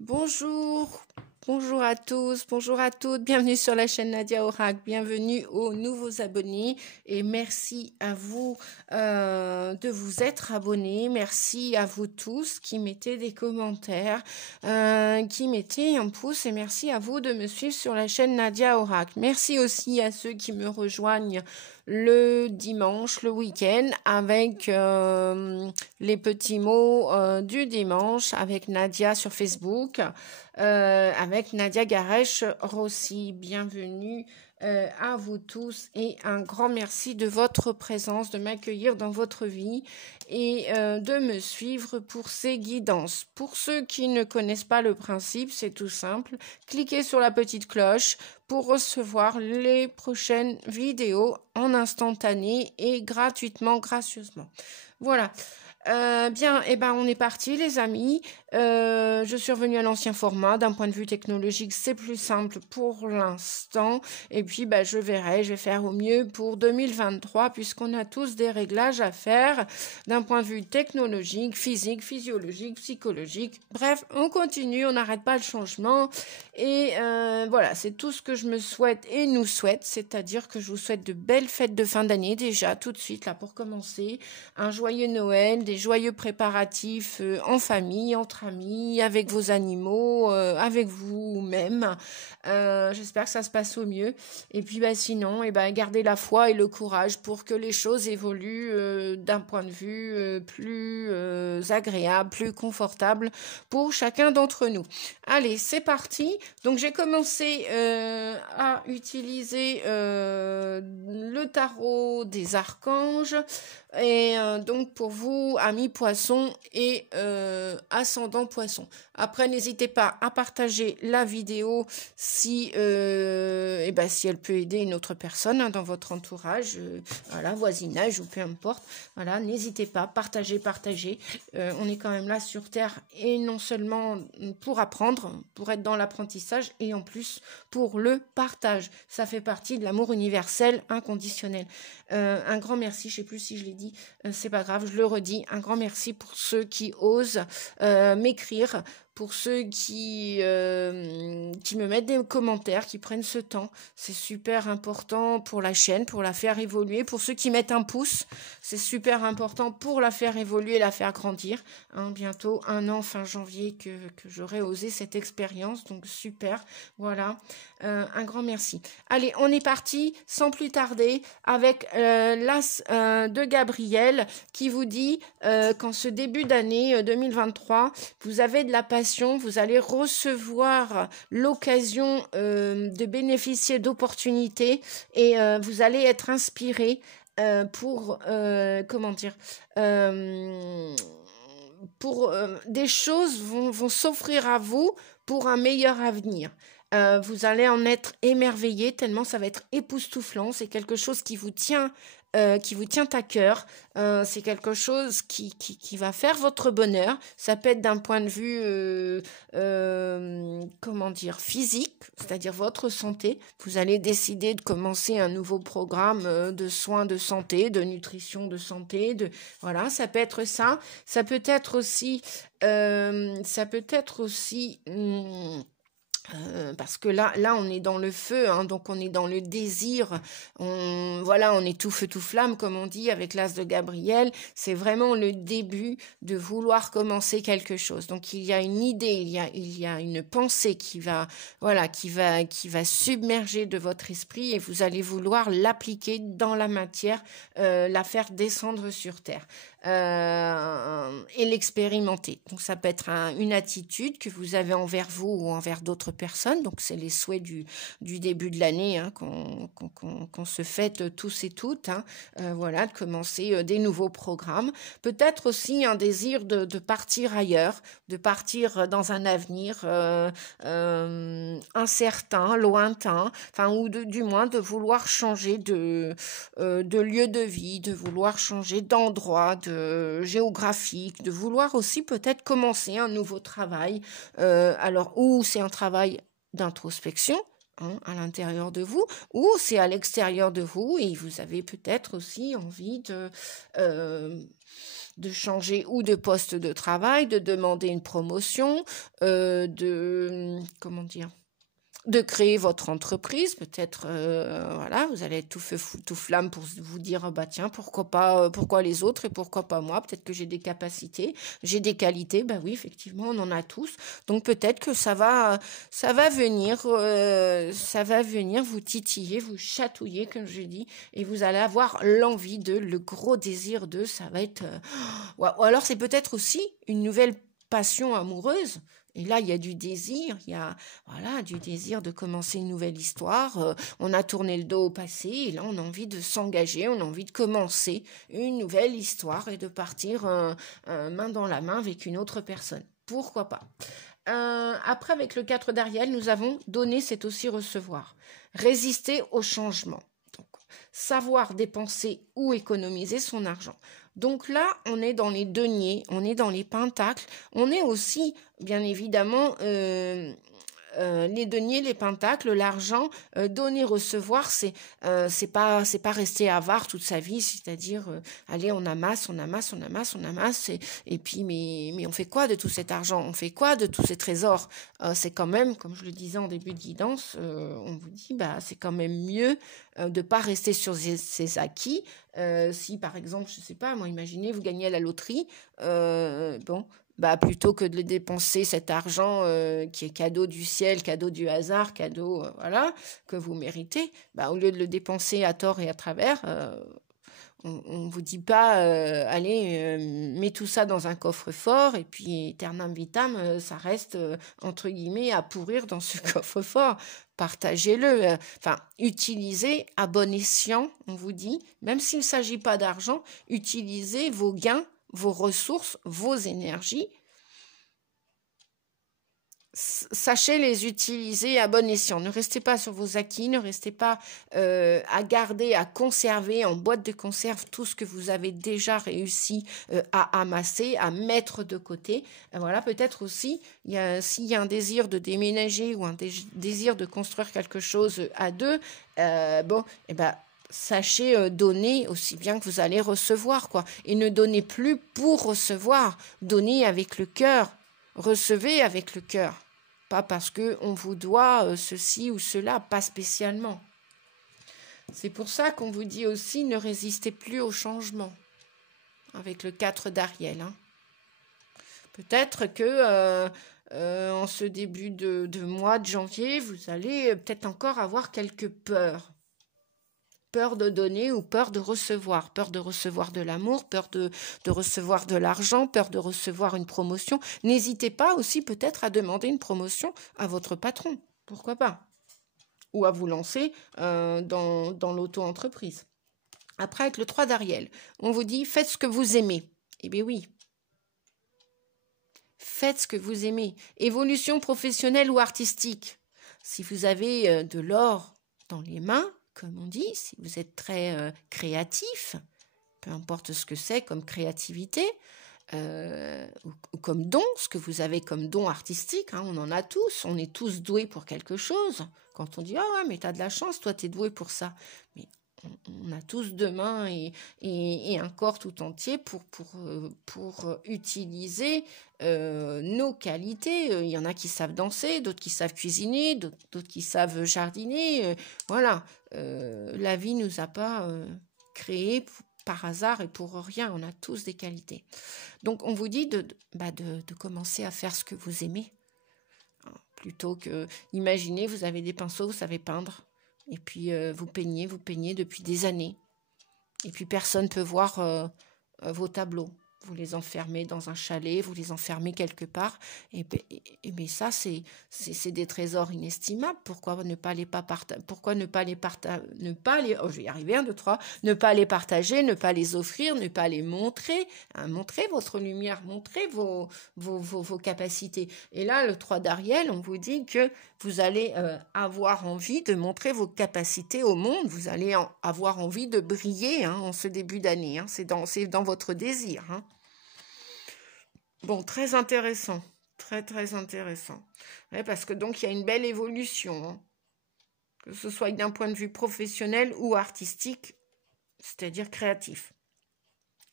Bonjour, bonjour à tous, bonjour à toutes, bienvenue sur la chaîne Nadia Oracle, bienvenue aux nouveaux abonnés et merci à vous de vous être abonnés, merci à vous tous qui mettez des commentaires, qui mettez un pouce et merci à vous de me suivre sur la chaîne Nadia Oracle. Merci aussi à ceux qui me rejoignent le dimanche, le week-end, avec les petits mots du dimanche, avec Nadia sur Facebook, avec Nadia Garesh-Rossi. Bienvenue à vous tous et un grand merci de votre présence, de m'accueillir dans votre vie et de me suivre pour ces guidances. Pour ceux qui ne connaissent pas le principe, c'est tout simple. Cliquez sur la petite cloche pour recevoir les prochaines vidéos en instantané et gratuitement, gracieusement. Voilà. Bien, on est parti les amis. Je suis revenue à l'ancien format. D'un point de vue technologique, c'est plus simple pour l'instant. Et puis, je verrai, je vais faire au mieux pour 2023 puisqu'on a tous des réglages à faire d'un point de vue technologique, physique, physiologique, psychologique. Bref, on continue, on n'arrête pas le changement. Et voilà, c'est tout ce que je me souhaite et nous souhaite. C'est-à-dire que je vous souhaite de belles fêtes de fin d'année déjà, tout de suite, là, pour commencer. Un joyeux Noël, des joyeux préparatifs en famille, entre amis, avec vos animaux, avec vous-même. J'espère que ça se passe au mieux. Et puis sinon, gardez la foi et le courage pour que les choses évoluent d'un point de vue plus agréable, plus confortable pour chacun d'entre nous. Allez, c'est parti. Donc j'ai commencé à utiliser le tarot des archanges. Et donc pour vous, amis poissons et ascendant poissons. Après, n'hésitez pas à partager la vidéo si elle peut aider une autre personne dans votre entourage, voisinage ou peu importe. Voilà, n'hésitez pas, partagez. On est quand même là sur Terre et non seulement pour apprendre, pour être dans l'apprentissage et en plus pour le partage. Ça fait partie de l'amour universel inconditionnel. Un grand merci, je sais plus si je l'ai dit, c'est pas grave, je le redis, un grand merci pour ceux qui osent m'écrire, pour ceux qui me mettent des commentaires, qui prennent ce temps. C'est super important pour la chaîne, pour la faire évoluer. Pour ceux qui mettent un pouce, c'est super important pour la faire évoluer, la faire grandir. Bientôt 1 an, fin janvier, que j'aurai osé cette expérience. Donc super, voilà. Un grand merci. Allez, on est parti sans plus tarder avec l'As de Gabriel qui vous dit qu'en ce début d'année 2023, vous avez de la passion, vous allez recevoir l'occasion de bénéficier d'opportunités et vous allez être inspiré pour des choses vont s'offrir à vous pour un meilleur avenir. Vous allez en être émerveillé tellement ça va être époustouflant. C'est quelque chose qui vous tient à cœur. C'est quelque chose qui va faire votre bonheur. Ça peut être d'un point de vue physique, c'est-à-dire votre santé. Vous allez décider de commencer un nouveau programme de soins de santé, de nutrition de santé, voilà, ça peut être ça. Ça peut être aussi parce que là on est dans le feu, donc on est dans le désir, on est tout feu tout flamme comme on dit avec l'As de Gabriel. C'est vraiment le début de vouloir commencer quelque chose. Donc il y a une idée, il y a une pensée qui va submerger de votre esprit et vous allez vouloir l'appliquer dans la matière, la faire descendre sur terre. Et l'expérimenter. Donc ça peut être une attitude que vous avez envers vous ou envers d'autres personnes. Donc c'est les souhaits du début de l'année qu'on se fête tous et toutes. De commencer des nouveaux programmes. Peut-être aussi un désir de partir ailleurs, de partir dans un avenir incertain, lointain, ou du moins de vouloir changer de lieu de vie, de vouloir changer d'endroit, géographique, de vouloir aussi peut-être commencer un nouveau travail. Ou c'est un travail d'introspection, hein, à l'intérieur de vous, ou c'est à l'extérieur de vous et vous avez peut-être aussi envie de changer ou de poste de travail, de demander une promotion, comment dire, de créer votre entreprise, peut-être, voilà, vous allez être tout feu, tout flamme pour vous dire, bah tiens, pourquoi pas, pourquoi les autres et pourquoi pas moi, peut-être que j'ai des capacités, j'ai des qualités, bah oui, effectivement, on en a tous, donc peut-être que ça va venir vous titiller, vous chatouiller, comme je dis, et vous allez avoir l'envie le gros désir ça va être, ou alors c'est peut-être aussi une nouvelle passion amoureuse. Et là, il y a du désir, il y a voilà, du désir de commencer une nouvelle histoire. On a tourné le dos au passé et là, on a envie de s'engager, on a envie de commencer une nouvelle histoire et de partir main dans la main avec une autre personne. Pourquoi pas? Après, avec le 4 d'Ariel, nous avons donné, c'est aussi recevoir. Résister au changement. Donc, savoir dépenser ou économiser son argent. Donc là, on est dans les deniers, on est dans les pentacles, on est aussi, bien évidemment, les deniers, les pentacles, l'argent, donner, recevoir, c'est pas rester avare toute sa vie, c'est-à-dire allez, on amasse, et puis mais on fait quoi de tout cet argent, on fait quoi de tous ces trésors, c'est quand même, comme je le disais en début de guidance, on vous dit bah c'est quand même mieux de pas rester sur ses acquis. Si par exemple, je sais pas, moi imaginez vous gagnez à la loterie, bon. Bah, plutôt que de le dépenser cet argent qui est cadeau du ciel, cadeau du hasard, cadeau voilà, que vous méritez, bah, au lieu de le dépenser à tort et à travers, on ne vous dit pas allez, mets tout ça dans un coffre-fort et puis aeternam vitam, ça reste entre guillemets à pourrir dans ce coffre-fort. Partagez-le, enfin utilisez à bon escient, on vous dit, même s'il ne s'agit pas d'argent, utilisez vos gains, vos ressources, vos énergies. Sachez les utiliser à bon escient. Ne restez pas sur vos acquis, ne restez pas à garder, à conserver en boîte de conserve tout ce que vous avez déjà réussi à amasser, à mettre de côté. Voilà, peut-être aussi, s'il y a un désir de déménager ou un désir de construire quelque chose à deux, bon, eh ben, sachez donner aussi bien que vous allez recevoir, quoi. Et ne donnez plus pour recevoir. Donnez avec le cœur. Recevez avec le cœur. Pas parce qu'on vous doit ceci ou cela, pas spécialement. C'est pour ça qu'on vous dit aussi ne résistez plus au changement. Avec le 4 d'Ariel. Hein. Peut-être que en ce début de mois de janvier, vous allez peut-être encore avoir quelques peurs. Peur de donner ou peur de recevoir de l'amour, peur de recevoir de l'argent, peur de recevoir une promotion. N'hésitez pas aussi peut-être à demander une promotion à votre patron, pourquoi pas, ou à vous lancer dans l'auto-entreprise. Après, avec le 3 d'Ariel, on vous dit faites ce que vous aimez. Eh bien oui, faites ce que vous aimez. Évolution professionnelle ou artistique. Si vous avez de l'or dans les mains, comme on dit, si vous êtes très créatif, peu importe ce que c'est comme créativité, ou comme don, ce que vous avez comme don artistique, hein, on en a tous, on est tous doués pour quelque chose. Quand on dit « Ah ouais, mais t'as de la chance, toi t'es doué pour ça », mais on a tous deux mains et un corps tout entier pour utiliser nos qualités. Il y en a qui savent danser, d'autres qui savent cuisiner, d'autres qui savent jardiner. Voilà, la vie ne nous a pas créés par hasard et pour rien. On a tous des qualités. Donc, on vous dit de commencer à faire ce que vous aimez. Plutôt que, imaginez, vous avez des pinceaux, vous savez peindre. Et puis, vous peignez depuis des années. Et puis, personne ne peut voir vos tableaux. Vous les enfermez dans un chalet, vous les enfermez quelque part. Mais ça, c'est des trésors inestimables. Pourquoi ne pas les partager? Oh, je vais y arriver, 1, 2, 3. Ne pas les partager, ne pas les offrir, ne pas les montrer. Hein, montrez votre lumière, montrez vos capacités. Et là, le 3 d'Ariel, on vous dit que vous allez avoir envie de montrer vos capacités au monde. Vous allez avoir envie de briller hein, en ce début d'année. Hein. C'est dans votre désir. Hein. Bon, très intéressant. Très, très intéressant. Ouais, parce que donc, il y a une belle évolution. Hein. que ce soit d'un point de vue professionnel ou artistique, c'est-à-dire créatif.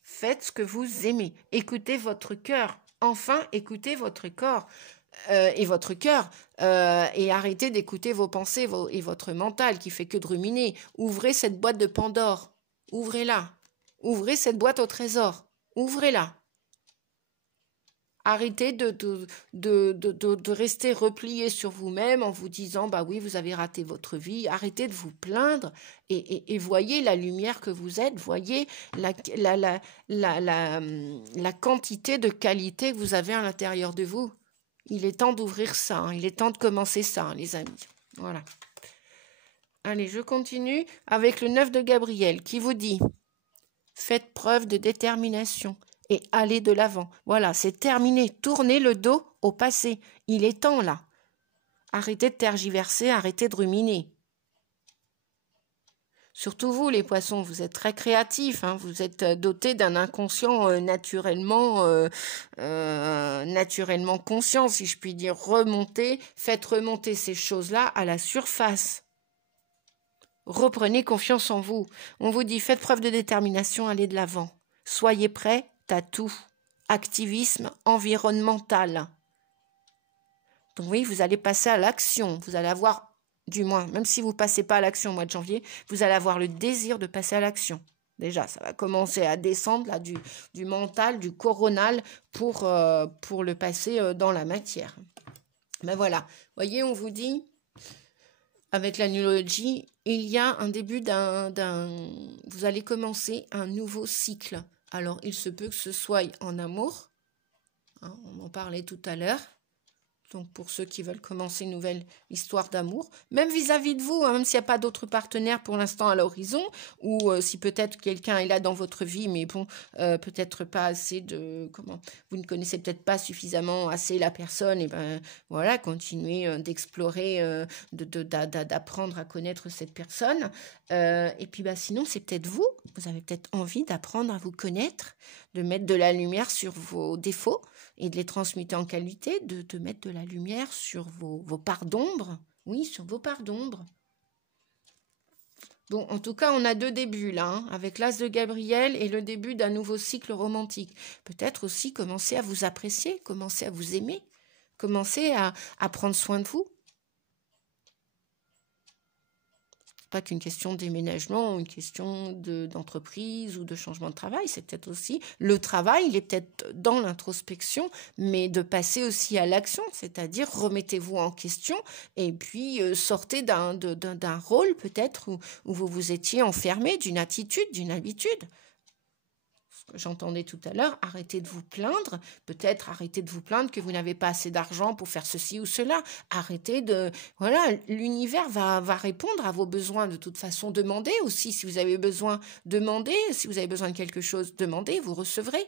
Faites ce que vous aimez. Écoutez votre cœur. Enfin, écoutez votre corps et votre cœur. Et arrêtez d'écouter vos pensées et votre mental qui fait que de ruminer. Ouvrez cette boîte de Pandore. Ouvrez-la. Ouvrez cette boîte au trésor. Ouvrez-la. Arrêtez de rester replié sur vous-même en vous disant « bah oui, vous avez raté votre vie ». Arrêtez de vous plaindre et voyez la lumière que vous êtes, voyez la quantité de qualité que vous avez à l'intérieur de vous. Il est temps d'ouvrir ça, hein. Il est temps de commencer ça, hein, les amis. Voilà. Allez, je continue avec le 9 de Gabriel qui vous dit « Faites preuve de détermination ». Et allez de l'avant. Voilà, c'est terminé. Tournez le dos au passé. Il est temps, là. Arrêtez de tergiverser, arrêtez de ruminer. Surtout vous, les poissons, vous êtes très créatifs. Hein, vous êtes dotés d'un inconscient naturellement conscient, si je puis dire. Faites remonter ces choses-là à la surface. Reprenez confiance en vous. On vous dit, faites preuve de détermination, allez de l'avant. Soyez prêts. À tout. Activisme environnemental. Donc oui, vous allez passer à l'action. Vous allez avoir, du moins, même si vous ne passez pas à l'action au mois de janvier, vous allez avoir le désir de passer à l'action. Déjà, ça va commencer à descendre là, du mental, du coronal pour le passer dans la matière. Ben voilà, voyez, on vous dit, avec la numérologie, il y a un début vous allez commencer un nouveau cycle. Alors, il se peut que ce soit en amour, hein, on en parlait tout à l'heure, donc pour ceux qui veulent commencer une nouvelle histoire d'amour, même vis-à-vis de vous, hein, même s'il n'y a pas d'autres partenaires pour l'instant à l'horizon, ou si peut-être quelqu'un est là dans votre vie, mais bon, peut-être pas assez vous ne connaissez peut-être pas suffisamment assez la personne, et ben voilà, continuez d'explorer, d'apprendre à connaître cette personne, et puis sinon c'est peut-être vous avez peut-être envie d'apprendre à vous connaître, de mettre de la lumière sur vos défauts, et de les transmuter en qualité, de mettre de la lumière sur vos parts d'ombre. Oui, sur vos parts d'ombre. Bon, en tout cas, on a deux débuts là, hein, avec l'As de Gabriel et le début d'un nouveau cycle romantique. Peut-être aussi commencer à vous apprécier, commencer à vous aimer, commencer à prendre soin de vous. Pas qu'une question de déménagement, une question d'entreprise ou de changement de travail, c'est peut-être aussi le travail, il est peut-être dans l'introspection, mais de passer aussi à l'action, c'est-à-dire remettez-vous en question et puis sortez d'un rôle peut-être où vous vous étiez enfermé, d'une attitude, d'une habitude. J'entendais tout à l'heure, arrêtez de vous plaindre, peut-être arrêtez de vous plaindre que vous n'avez pas assez d'argent pour faire ceci ou cela, arrêtez voilà, l'univers va répondre à vos besoins de toute façon, demandez aussi si vous avez besoin, demandez, si vous avez besoin de quelque chose, demandez, vous recevrez.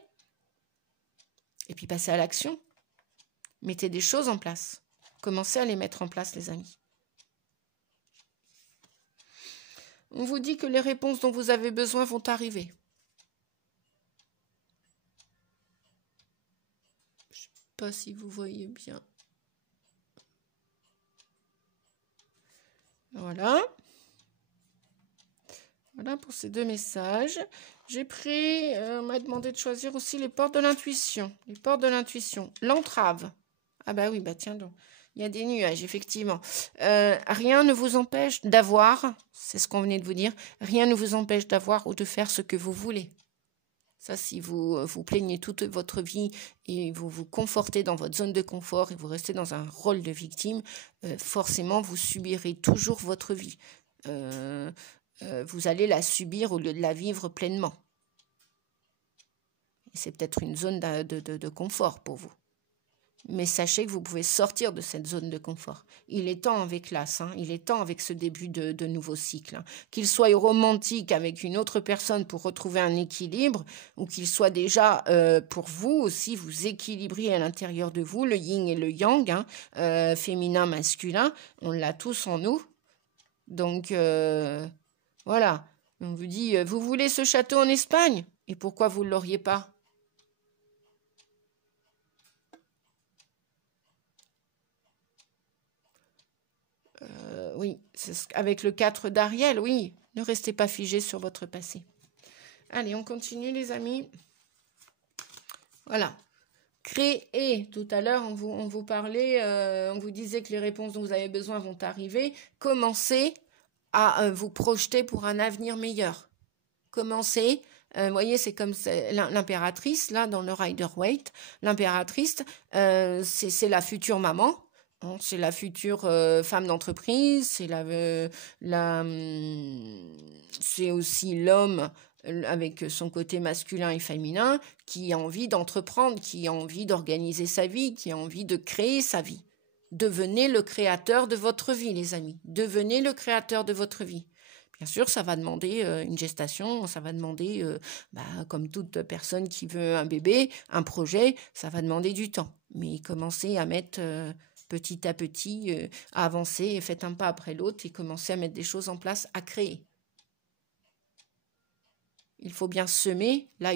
Et puis passez à l'action, mettez des choses en place, commencez à les mettre en place les amis. On vous dit que les réponses dont vous avez besoin vont arriver. Pas si vous voyez bien. Voilà. Voilà pour ces deux messages. J'ai pris, on m'a demandé de choisir aussi les portes de l'intuition. Les portes de l'intuition. L'entrave. Ah bah oui, bah tiens donc. Il y a des nuages, effectivement. Rien ne vous empêche d'avoir, c'est ce qu'on venait de vous dire, rien ne vous empêche d'avoir ou de faire ce que vous voulez. Ça, si vous vous plaignez toute votre vie et vous vous confortez dans votre zone de confort et vous restez dans un rôle de victime, forcément, vous subirez toujours votre vie. Vous allez la subir au lieu de la vivre pleinement. Et c'est peut-être une zone de confort pour vous. Mais sachez que vous pouvez sortir de cette zone de confort. Il est temps avec l'As, hein, il est temps avec ce début de nouveau cycle. Hein. Qu'il soit romantique avec une autre personne pour retrouver un équilibre, ou qu'il soit déjà pour vous aussi, vous équilibrez à l'intérieur de vous, le yin et le yang, hein, féminin, masculin, on l'a tous en nous. Donc voilà, on vous dit, vous voulez ce château en Espagne? Et pourquoi vous ne l'auriez pas? Oui, Oui, avec le 4 d'Ariel, oui. Ne restez pas figés sur votre passé. Allez, on continue les amis. Voilà. Créer. Tout à l'heure, on vous parlait, on vous disait que les réponses dont vous avez besoin vont arriver. Commencez à vous projeter pour un avenir meilleur. Commencez. Vous voyez, c'est comme l'impératrice, là, dans le Rider-Waite. L'impératrice, c'est la future maman. C'est la future femme d'entreprise. C'est aussi l'homme avec son côté masculin et féminin qui a envie d'entreprendre, qui a envie d'organiser sa vie, qui a envie de créer sa vie. Devenez le créateur de votre vie, les amis. Devenez le créateur de votre vie. Bien sûr, ça va demander une gestation, ça va demander, comme toute personne qui veut un bébé, un projet, ça va demander du temps. Mais commencez à mettre petit à petit, à avancer, faites un pas après l'autre et commencez à mettre des choses en place, à créer. Il faut bien semer, là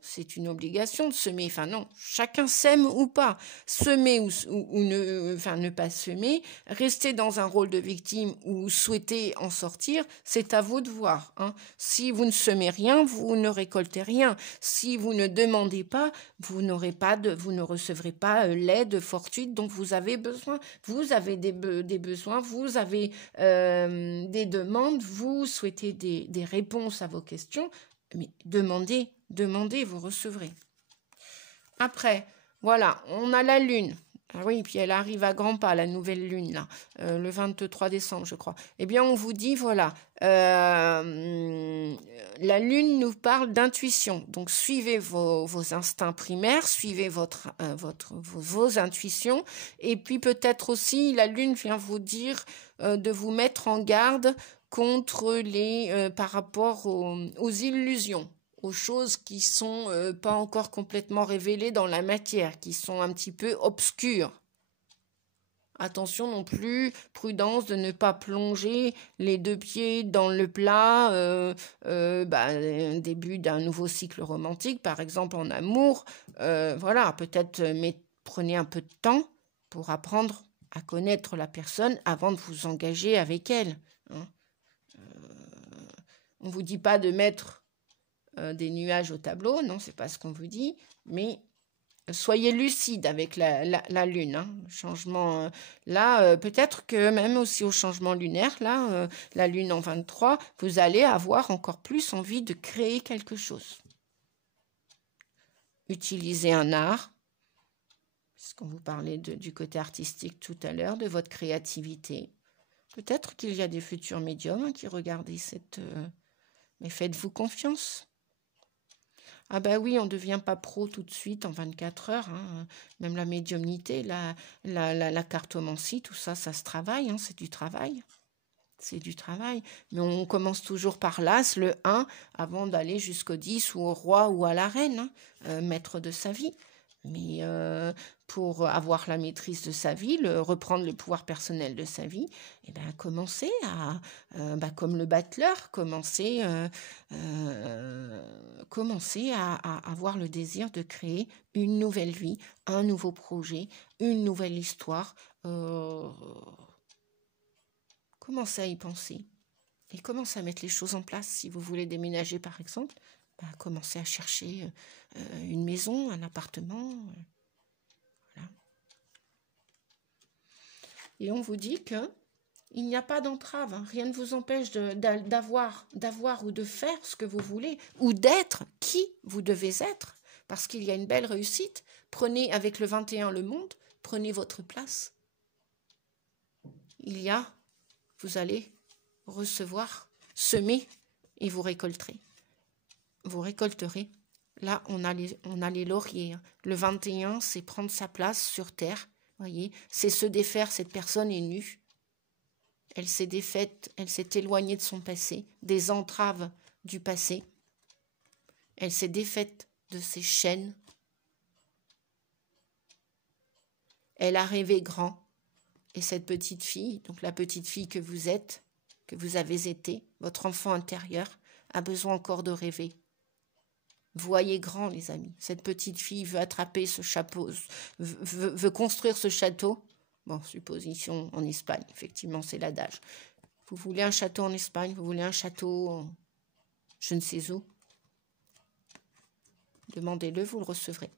c'est une obligation de semer, enfin non, chacun sème ou pas, semer ou ne pas semer, rester dans un rôle de victime ou souhaiter en sortir, c'est à vous de voir. Hein. Si vous ne semez rien, vous ne récoltez rien. Si vous ne demandez pas, vous ne recevrez pas l'aide fortuite dont vous avez besoin. Vous avez des besoins, vous avez des demandes, vous souhaitez des réponses à vos questions. Mais demandez, vous recevrez. Après, voilà, on a la lune. Ah oui, puis elle arrive à grands pas, la nouvelle lune, là, le 23 décembre, je crois. Eh bien, on vous dit, voilà, la lune nous parle d'intuition. Donc, suivez vos instincts primaires, suivez vos intuitions. Et puis, peut-être aussi, la lune vient vous dire de vous mettre en garde contre par rapport aux illusions, aux choses qui sont pas encore complètement révélées dans la matière, qui sont un petit peu obscures. Attention non plus, prudence de ne pas plonger les deux pieds dans le plat, début d'un nouveau cycle romantique, par exemple en amour. Voilà, peut-être prenez un peu de temps pour apprendre à connaître la personne avant de vous engager avec elle. Hein. On ne vous dit pas de mettre des nuages au tableau, non, c'est pas ce qu'on vous dit, mais soyez lucide avec la lune. Hein. Changement, peut-être que même aussi au changement lunaire, la lune en 23, vous allez avoir encore plus envie de créer quelque chose. Utilisez un art, parce qu'on vous parlait du côté artistique tout à l'heure, de votre créativité. Peut-être qu'il y a des futurs médiums qui regardent mais faites-vous confiance. Ah ben oui, on ne devient pas pro tout de suite en 24 heures. Hein. Même la médiumnité, la cartomancie, tout ça, ça se travaille. Hein. C'est du travail. C'est du travail. Mais on commence toujours par l'as, le 1, avant d'aller jusqu'au 10 ou au roi ou à la reine, hein, maître de sa vie. Mais pour avoir la maîtrise de sa vie, reprendre le pouvoir personnel de sa vie, eh ben, commencez à, comme le battleur, commencez à avoir le désir de créer une nouvelle vie, un nouveau projet, une nouvelle histoire. Commencez à y penser et commencez à mettre les choses en place. Si vous voulez déménager, par exemple, commencez à chercher une maison, un appartement. Voilà. Et on vous dit qu'il n'y a pas d'entrave. Hein. Rien ne vous empêche d'avoir ou de faire ce que vous voulez ou d'être qui vous devez être parce qu'il y a une belle réussite. Prenez avec le 21 le monde, prenez votre place. Vous allez recevoir, semer et vous récolterez. Vous récolterez. Là, on a les lauriers. Hein. Le 21, c'est prendre sa place sur terre. Voyez, c'est se défaire. Cette personne est nue. Elle s'est défaite, elle s'est éloignée de son passé, des entraves du passé. Elle s'est défaite de ses chaînes. Elle a rêvé grand. Et cette petite fille, donc la petite fille que vous êtes, que vous avez été, votre enfant intérieur, a besoin encore de rêver. Voyez grand, les amis. Cette petite fille veut attraper ce chapeau, veut construire ce château. Bon, supposition en Espagne, effectivement, c'est l'adage. Vous voulez un château en Espagne, vous voulez un château en je ne sais où. Demandez-le, vous le recevrez.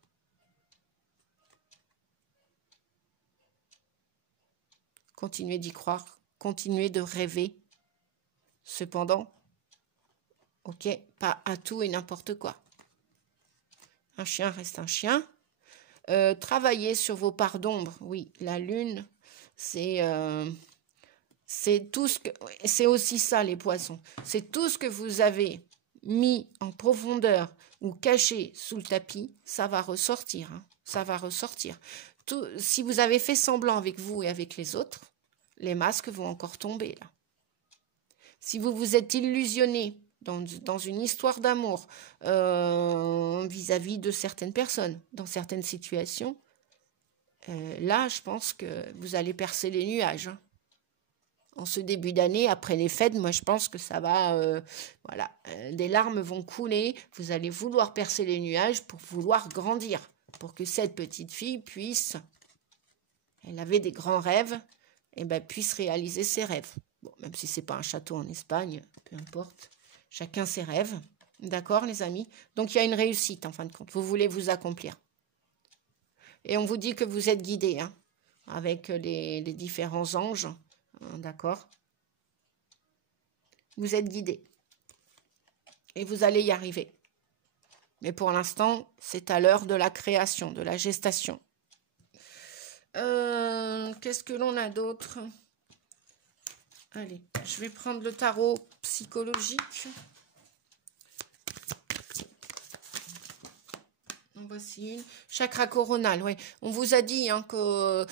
Continuez d'y croire, continuez de rêver. Cependant, ok, pas à tout et n'importe quoi. Un chien reste un chien. Travaillez sur vos parts d'ombre. Oui, la lune, c'est tout ce que... C'est aussi ça, les poissons. C'est tout ce que vous avez mis en profondeur ou caché sous le tapis, ça va ressortir. Hein, ça va ressortir. Si vous avez fait semblant avec vous et avec les autres, les masques vont encore tomber là. Si vous vous êtes illusionné dans une histoire d'amour vis-à-vis de certaines personnes, dans certaines situations, là, je pense que vous allez percer les nuages. Hein. En ce début d'année, après les fêtes, moi, je pense que ça va... voilà, des larmes vont couler. Vous allez vouloir percer les nuages pour vouloir grandir, pour que cette petite fille puisse... Elle avait des grands rêves, et ben, puisse réaliser ses rêves. Bon, même si c'est pas un château en Espagne, peu importe. Chacun ses rêves. D'accord, les amis? Donc, il y a une réussite, en fin de compte. Vous voulez vous accomplir. Et on vous dit que vous êtes guidé, hein, avec les différents anges. Hein, d'accord? Vous êtes guidé. Et vous allez y arriver. Mais pour l'instant, c'est à l'heure de la création, de la gestation. Qu'est-ce que l'on a d'autre? Allez, je vais prendre le tarot psychologique. En voici une. Chakra coronal, oui. On vous a dit hein, que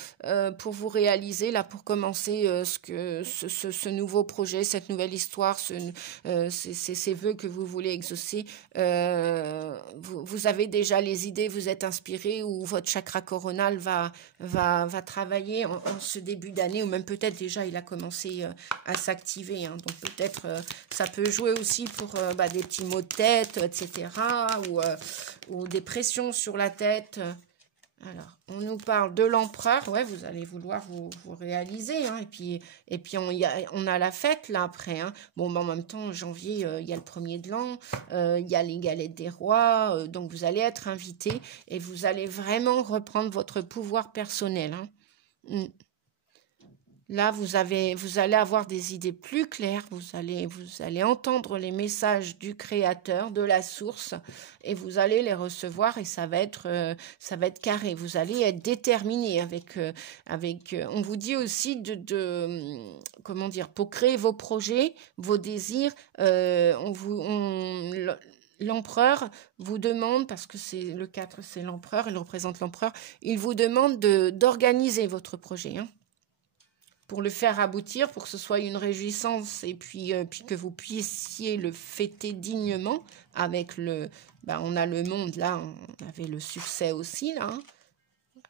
pour vous réaliser, là, pour commencer ce nouveau projet, cette nouvelle histoire, ces vœux que vous voulez exaucer, vous avez déjà les idées, vous êtes inspiré ou votre chakra coronal va travailler en ce début d'année, ou même peut-être déjà il a commencé à s'activer. Hein. Donc peut-être ça peut jouer aussi pour des petits maux de tête, etc. Ou des pressions sur la tête. Alors, on nous parle de l'empereur. Ouais, vous allez vouloir vous réaliser. Hein. Et puis on a la fête là après. Hein. Bon, en même temps, janvier, il y a le 1er de l'an. Il y a les galettes des rois. Donc, vous allez être invité et vous allez vraiment reprendre votre pouvoir personnel. Hein. Là, vous allez avoir des idées plus claires, vous allez entendre les messages du créateur, de la source, et vous allez les recevoir et ça va être carré. Vous allez être déterminé on vous dit aussi comment dire, pour créer vos projets, vos désirs, l'empereur vous demande, parce que c'est le 4, c'est l'empereur, il représente l'empereur, il vous demande d'organiser votre projet, hein. Pour le faire aboutir, pour que ce soit une réjouissance et puis que vous puissiez le fêter dignement avec on a le monde là, on avait le succès aussi là, hein.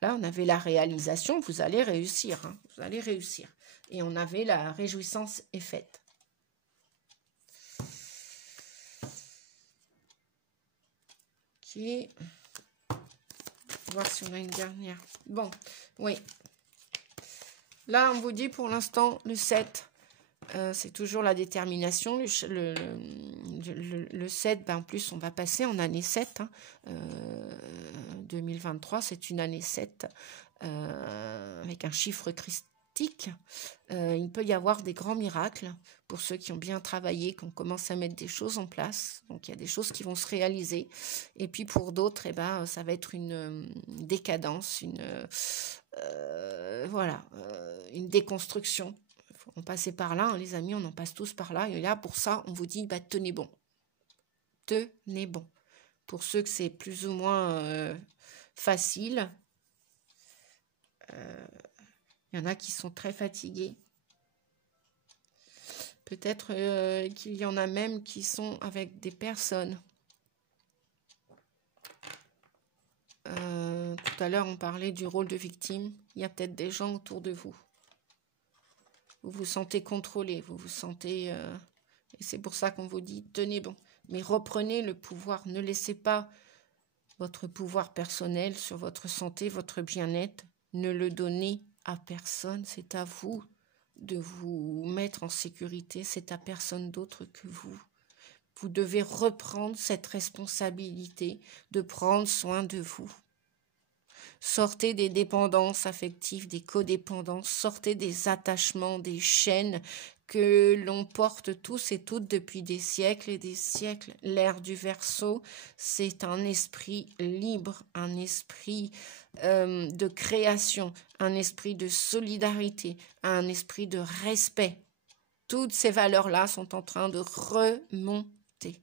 Là on avait la réalisation, vous allez réussir, hein, vous allez réussir. Et on avait la réjouissance est faite. Ok. On va voir si on a une dernière. Bon, oui. Là, on vous dit pour l'instant, le 7, c'est toujours la détermination. Le 7, en plus, on va passer en année 7. Hein. 2023, c'est une année 7 avec un chiffre christique. Il peut y avoir des grands miracles pour ceux qui ont bien travaillé, qui ont commencé à mettre des choses en place. Donc, il y a des choses qui vont se réaliser. Et puis, pour d'autres, ça va être une décadence, une déconstruction. On passait par là, hein, les amis, on en passe tous par là. Et là, pour ça, on vous dit, tenez bon. Tenez bon. Pour ceux que c'est plus ou moins facile, il y en a qui sont très fatigués. Peut-être qu'il y en a même qui sont avec des personnes. Tout à l'heure, on parlait du rôle de victime. Il y a peut-être des gens autour de vous. Vous vous sentez contrôlé, vous vous sentez... et c'est pour ça qu'on vous dit, tenez bon. Mais reprenez le pouvoir. Ne laissez pas votre pouvoir personnel sur votre santé, votre bien-être. Ne le donnez à personne. C'est à vous de vous mettre en sécurité, c'est à personne d'autre que vous. Vous devez reprendre cette responsabilité de prendre soin de vous. Sortez des dépendances affectives, des codépendances, sortez des attachements, des chaînes que l'on porte tous et toutes depuis des siècles et des siècles. L'ère du Verseau, c'est un esprit libre, un esprit de création, un esprit de solidarité, un esprit de respect. Toutes ces valeurs-là sont en train de remonter.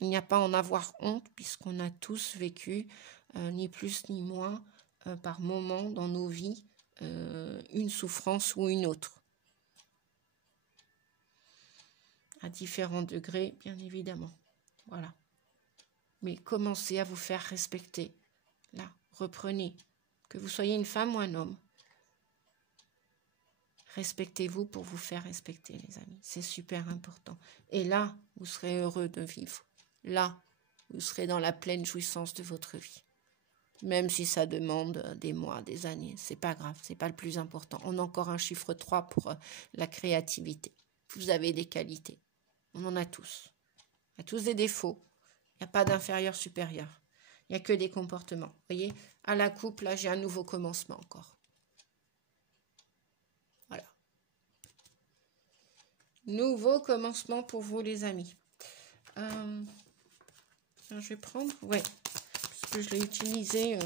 Il n'y a pas à en avoir honte puisqu'on a tous vécu, ni plus ni moins, par moment dans nos vies, une souffrance ou une autre. À différents degrés, bien évidemment. Voilà. Mais commencez à vous faire respecter. Là, reprenez. Que vous soyez une femme ou un homme. Respectez-vous pour vous faire respecter, les amis. C'est super important. Et là, vous serez heureux de vivre. Là, vous serez dans la pleine jouissance de votre vie. Même si ça demande des mois, des années, c'est pas grave, c'est pas le plus important. On a encore un chiffre 3 pour la créativité. Vous avez des qualités. On en a tous. On a tous des défauts. Il n'y a pas d'inférieur supérieur. Il n'y a que des comportements. Vous voyez, à la coupe, là, j'ai un nouveau commencement encore. Voilà. Nouveau commencement pour vous, les amis. Je vais prendre, ouais, parce que je l'ai utilisé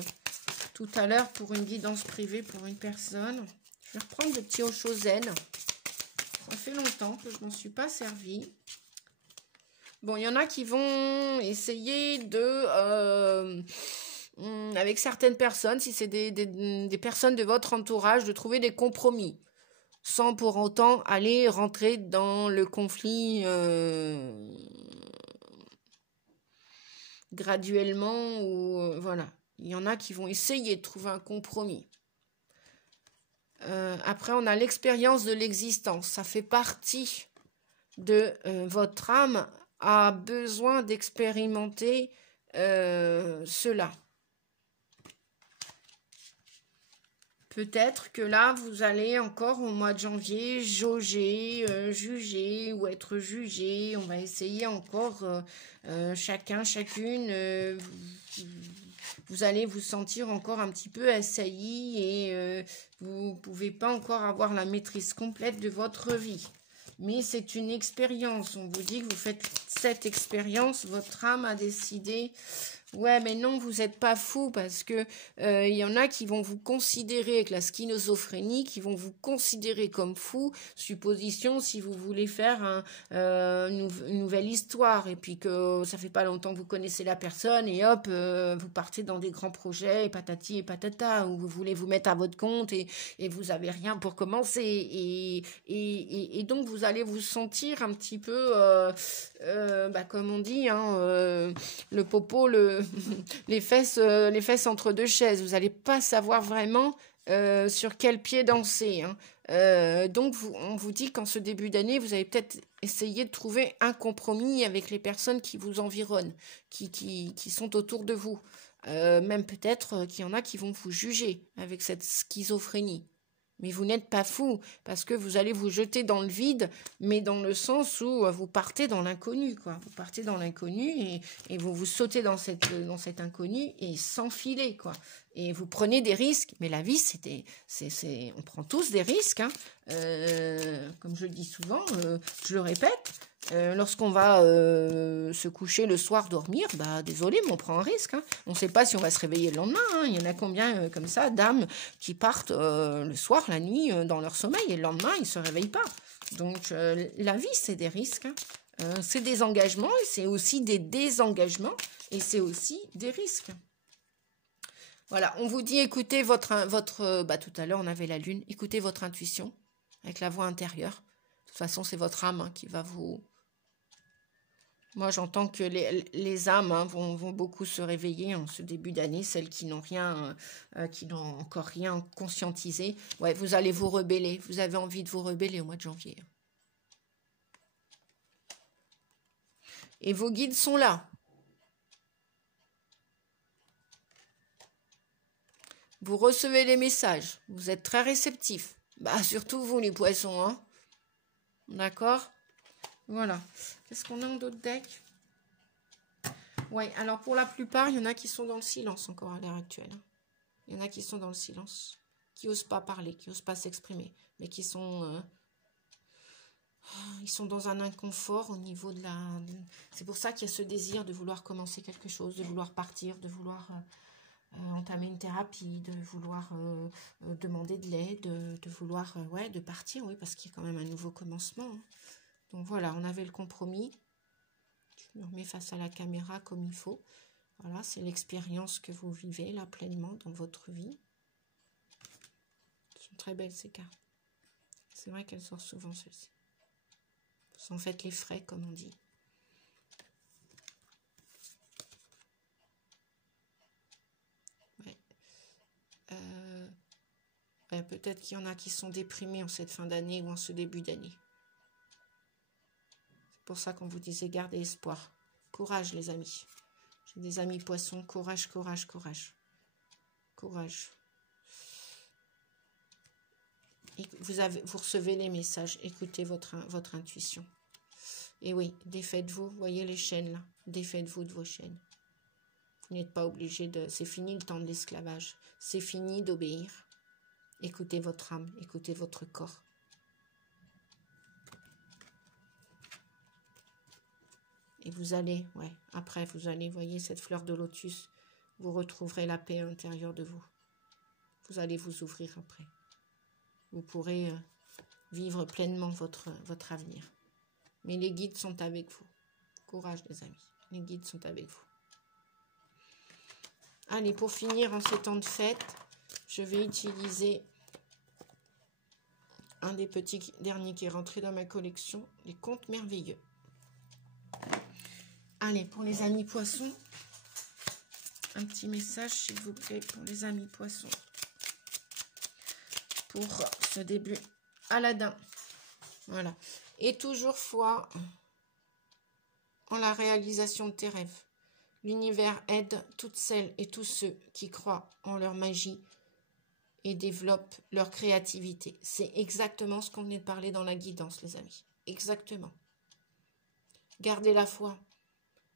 tout à l'heure pour une guidance privée pour une personne. Je vais reprendre le petit Osho Zen. Ça fait longtemps que je m'en suis pas servi. Bon, il y en a qui vont essayer de, avec certaines personnes, si c'est des personnes de votre entourage, de trouver des compromis, sans pour autant aller rentrer dans le conflit graduellement. Ou voilà, il y en a qui vont essayer de trouver un compromis. Après, on a l'expérience de l'existence. Ça fait partie de votre âme a besoin d'expérimenter cela. Peut-être que là, vous allez encore au mois de janvier jauger, juger ou être jugé. On va essayer encore chacun, chacune. Vous allez vous sentir encore un petit peu assailli et vous ne pouvez pas encore avoir la maîtrise complète de votre vie. Mais c'est une expérience. On vous dit que vous faites cette expérience. Votre âme a décidé. Ouais, mais non, vous n'êtes pas fou parce que y en a qui vont vous considérer avec la schizophrénie, qui vont vous considérer comme fou, supposition si vous voulez faire une nouvelle histoire et puis que ça fait pas longtemps que vous connaissez la personne et hop, vous partez dans des grands projets et patati et patata, où vous voulez vous mettre à votre compte et vous avez rien pour commencer et donc vous allez vous sentir un petit peu, comme on dit, le popo, les fesses entre deux chaises. Vous n'allez pas savoir vraiment sur quel pied danser. Donc, on vous dit qu'en ce début d'année, vous allez peut-être essayer de trouver un compromis avec les personnes qui vous environnent, qui sont autour de vous. Même peut-être qu'il y en a qui vont vous juger avec cette schizophrénie. Mais vous n'êtes pas fou, parce que vous allez vous jeter dans le vide, mais dans le sens où vous partez dans l'inconnu, quoi. Vous partez dans l'inconnu et vous sautez dans cet inconnu et sans filet, quoi. Et vous prenez des risques, mais la vie, on prend tous des risques, comme je le dis souvent, je le répète. Lorsqu'on va se coucher le soir, dormir, désolé, mais on prend un risque. On ne sait pas si on va se réveiller le lendemain. Il y en a combien comme ça, d'âmes qui partent le soir, la nuit, dans leur sommeil, et le lendemain, ils ne se réveillent pas. Donc, la vie, c'est des risques. C'est des engagements, et c'est aussi des désengagements, et c'est aussi des risques. Voilà, on vous dit, écoutez tout à l'heure, on avait la lune, écoutez votre intuition, avec la voix intérieure. De toute façon, c'est votre âme qui va vous... Moi, j'entends que les âmes vont beaucoup se réveiller en ce début d'année, celles qui n'ont encore rien conscientisé. Ouais, vous allez vous rebeller. Vous avez envie de vous rebeller au mois de janvier. Et vos guides sont là. Vous recevez les messages. Vous êtes très réceptifs. Surtout vous, les poissons, D'accord? Voilà. Qu'est-ce qu'on a en d'autres decks? Ouais, alors pour la plupart, il y en a qui sont dans le silence encore à l'heure actuelle. Il y en a qui sont dans le silence, qui n'osent pas parler, qui n'osent pas s'exprimer, mais qui sont... ils sont dans un inconfort au niveau de la... C'est pour ça qu'il y a ce désir de vouloir commencer quelque chose, de vouloir partir, de vouloir entamer une thérapie, de vouloir demander de l'aide, de vouloir... ouais, de partir, oui, parce qu'il y a quand même un nouveau commencement. Hein. Donc voilà, on avait le compromis. Je me remets face à la caméra comme il faut. Voilà, c'est l'expérience que vous vivez là pleinement dans votre vie. Elles sont très belles ces cartes. C'est vrai qu'elles sortent souvent celles-ci. Vous en faites les frais, comme on dit. Ouais. Ouais, peut-être qu'il y en a qui sont déprimés en cette fin d'année ou en ce début d'année. C'est pour ça qu'on vous disait gardez espoir. Courage les amis. J'ai des amis poissons. Courage, courage, courage. Courage. Et vous recevez les messages. Écoutez votre intuition. Et oui, défaites-vous. Voyez les chaînes là. Défaites-vous de vos chaînes. Vous n'êtes pas obligé de... C'est fini le temps de l'esclavage. C'est fini d'obéir. Écoutez votre âme. Écoutez votre corps. Et vous allez, ouais, après vous allez, voyez cette fleur de lotus, vous retrouverez la paix à l'intérieur de vous. Vous allez vous ouvrir après. Vous pourrez vivre pleinement votre avenir. Mais les guides sont avec vous. Courage les amis, les guides sont avec vous. Allez, pour finir en ces temps de fête, je vais utiliser un des petits derniers qui est rentré dans ma collection, les contes merveilleux. Allez, pour les amis poissons, un petit message, s'il vous plaît, pour les amis poissons. Pour ce début, Aladdin. Voilà. Et toujours foi en la réalisation de tes rêves. L'univers aide toutes celles et tous ceux qui croient en leur magie et développent leur créativité. C'est exactement ce qu'on venait de parler dans la guidance, les amis. Exactement. Gardez la foi.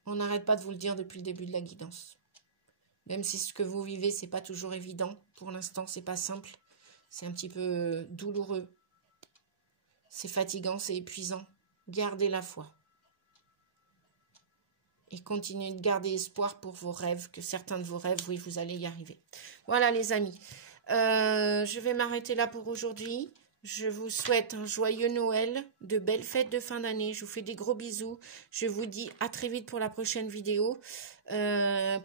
On n'arrête pas de vous le dire depuis le début de la guidance. Même si ce que vous vivez, c'est pas toujours évident. Pour l'instant, c'est pas simple. C'est un petit peu douloureux. C'est fatigant, c'est épuisant. Gardez la foi. Et continuez de garder espoir pour vos rêves, que certains de vos rêves, oui, vous allez y arriver. Voilà les amis. Je vais m'arrêter là pour aujourd'hui. Je vous souhaite un joyeux Noël, de belles fêtes de fin d'année. Je vous fais des gros bisous. Je vous dis à très vite pour la prochaine vidéo.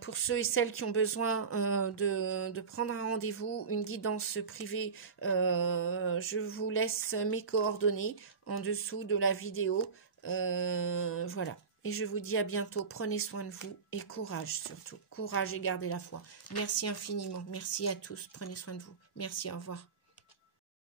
Pour ceux et celles qui ont besoin de prendre un rendez-vous, une guidance privée, je vous laisse mes coordonnées en dessous de la vidéo. Voilà. Et je vous dis à bientôt. Prenez soin de vous et courage surtout. Courage et gardez la foi. Merci infiniment. Merci à tous. Prenez soin de vous. Merci. Au revoir.